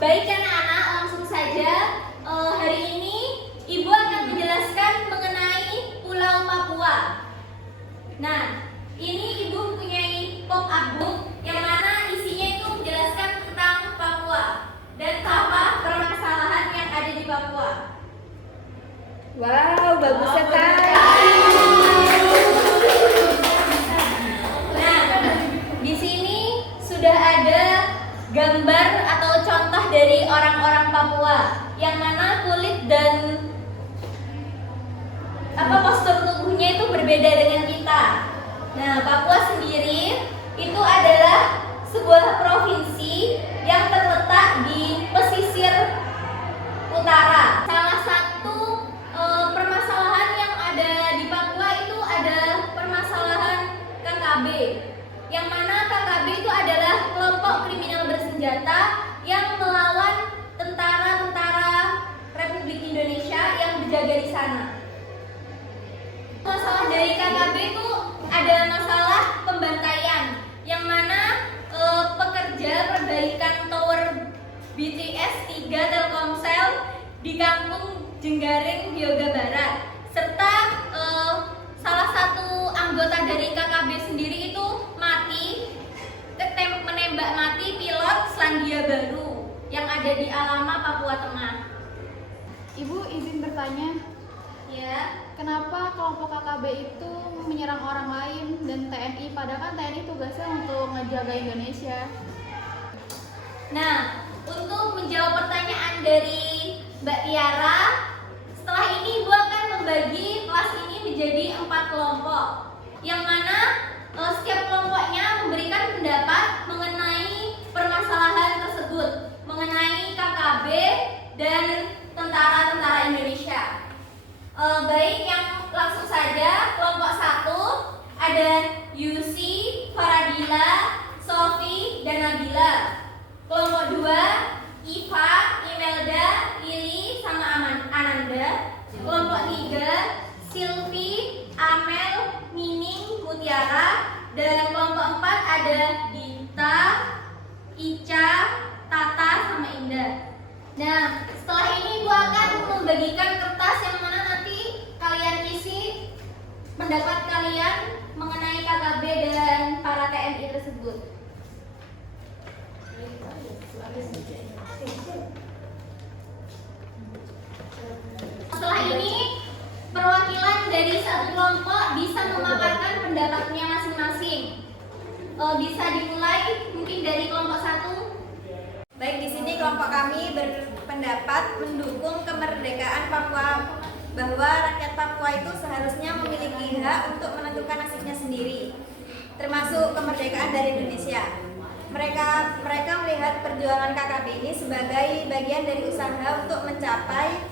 Baik anak-anak, langsung saja hari ini Ibu akan menjelaskan mengenai Pulau Papua. Nah, ini Ibu mempunyai pop-up book yang mana isinya itu menjelaskan tentang Papua dan apa permasalahan yang ada di Papua. Wow, bagus sekali. Nah, di sini sudah ada gambar atau contoh dari orang-orang Papua yang mana kulit dan postur tubuhnya itu berbeda dengan kita. Nah, Papua sendiri itu adalah sebuah provinsi yang terletak di pesisir utara. Salah satu permasalahan yang ada di Papua itu ada permasalahan KKB, yang mana KKB itu adalah kelompok kriminal bersenjata yang melawan tentara-tentara Republik Indonesia yang berjaga di sana. Masalah dari KKB itu ada masalah pembantaian, yang mana pekerja perbaikan tower BTS 3 Telkomsel di Kampung Jenggaring, Bioga Barat, serta salah satu anggota dari KKB sendiri itu mati, menembak mati pilot Selandia Baru yang ada di Alama, Papua Tengah. Ibu izin bertanya, Ya. kenapa kelompok KKB itu menyerang orang lain dan TNI, padahal kan TNI tugasnya untuk ngejaga Indonesia? Nah, untuk menjawab pertanyaan dari Mbak Tiara, setelah ini Ibu akan membagi kelas ini menjadi 4 kelompok, yang mana setiap kelompoknya memberikan pendapat mengenai permasalahan tersebut, mengenai KKB dan tentara-tentara Indonesia. Baik, yang langsung saja. Kelompok 1 ada Yusi, Faradila, Sofi, dan Nabila. Kelompok 2 Iva, Imelda, Lili, sama Ananda. Kelompok 3 Silvi, Amel, Nining, Mutiara. Dan kelompok 4 ada Dita, Ica, Tata, sama Indah. Nah, setelah ini Ibu akan membagikan kertas yang mana nanti kalian isi pendapat kalian mengenai KKB dan para TNI tersebut. Setelah ini, perwakilan dari satu kelompok bisa memaparkan pendapatnya masing-masing. Bisa dimulai mungkin dari kelompok 1. Baik, di sini kelompok kami berpendapat mendukung kemerdekaan Papua, bahwa rakyat Papua itu seharusnya memiliki hak untuk menentukan nasibnya sendiri, termasuk kemerdekaan dari Indonesia. Mereka melihat perjuangan KKB ini sebagai bagian dari usaha untuk mencapai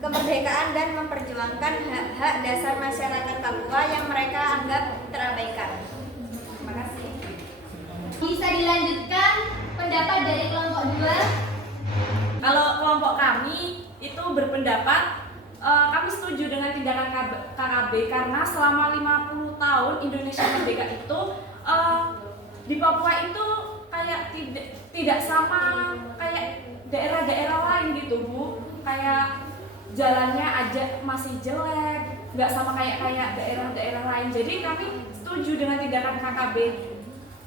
kemerdekaan dan memperjuangkan hak-hak dasar masyarakat Papua yang mereka anggap terabaikan. Terima kasih. Bisa dilanjutkan pendapat dari kelompok 2. Kalau kelompok kami itu berpendapat kami setuju dengan tindakan KKB karena selama 50 tahun Indonesia merdeka itu di Papua itu kayak tidak sama kayak daerah-daerah lain gitu, Bu. Kayak jalannya aja masih jelek, nggak sama kayak daerah-daerah lain. Jadi kami setuju dengan tindakan KKB.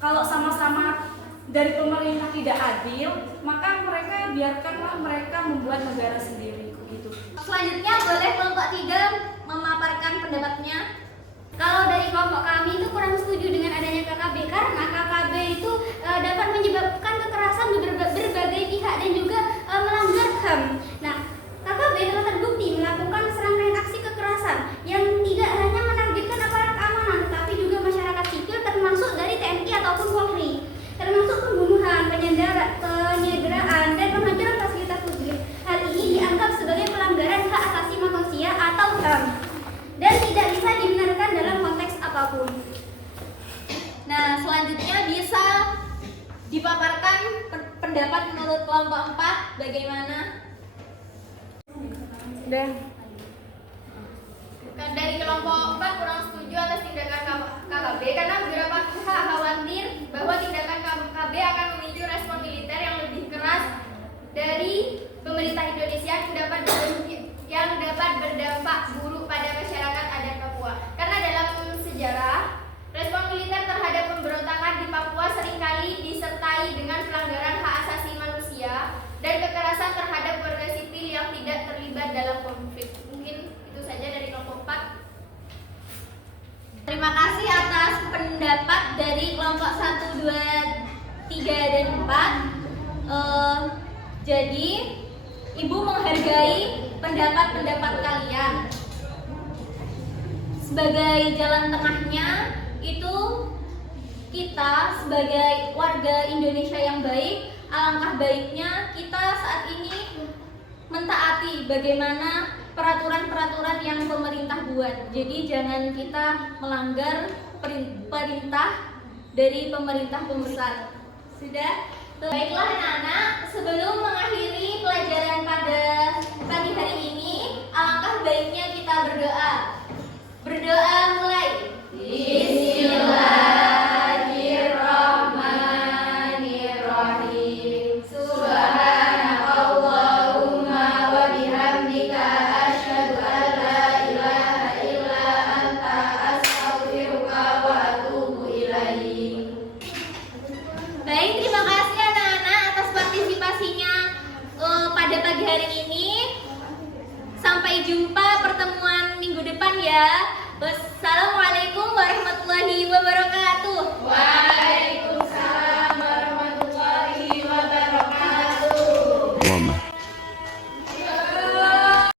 Kalau sama-sama dari pemerintah tidak adil, maka mereka biarkanlah mereka membuat negara sendiri, gitu. Selanjutnya boleh kelompok 3 memaparkan pendapatnya. Kalau dari kelompok kami itu kurang setuju dengan adanya KKB, karena KKB itu dapat menyebabkan kekerasan di berbagai pihak dan juga melanggar HAM. Nah, KKB telah terbukti melakukan serangkaian aksi kekerasan yang tidak hanya menargetkan aparat keamanan, tetapi juga masyarakat sipil termasuk dari TNI ataupun Polri, termasuk pembunuhan, penyanderaan, dan penghancuran fasilitas publik. Hal ini dianggap sebagai pelanggaran hak asasi manusia atau HAM dan tidak bisa dibenarkan dalam konteks apapun. Nah, selanjutnya bisa dipaparkan pendapat menurut kelompok 4 bagaimana? Dari kelompok 4 kurang setuju atas tindakan KKB karena beberapa pihak khawatir bahwa tindakan KKB akan memicu respon militer yang lebih keras dan kekerasan terhadap warga sipil yang tidak terlibat dalam konflik. Mungkin itu saja dari kelompok 4. Terima kasih atas pendapat dari kelompok 1, 2, 3, dan 4. Jadi, Ibu menghargai pendapat-pendapat kalian. Sebagai jalan tengahnya, itu kita sebagai warga Indonesia yang baik, alangkah baiknya kita saat ini mentaati bagaimana peraturan-peraturan yang pemerintah buat. Jadi jangan kita melanggar perintah dari pemerintah pembesar. Sudah? Baiklah anak-anak, sebelum mengakhiri pelajaran pada pagi hari ini, alangkah baiknya kita berdoa. Berdoa mulai. Bismillahirrahmanirrahim. Subhanakallahumma wa bihamdika asyhadu an la ilaha illa anta astaghfiruka wa atubu ilaik. Baik, terima kasih anak-anak atas partisipasinya pada pagi hari ini. Sampai jumpa pertemuan minggu depan ya. Wassalamualaikum warahmatullahi wabarakatuh. Waalaikumsalam warahmatullahi wabarakatuh.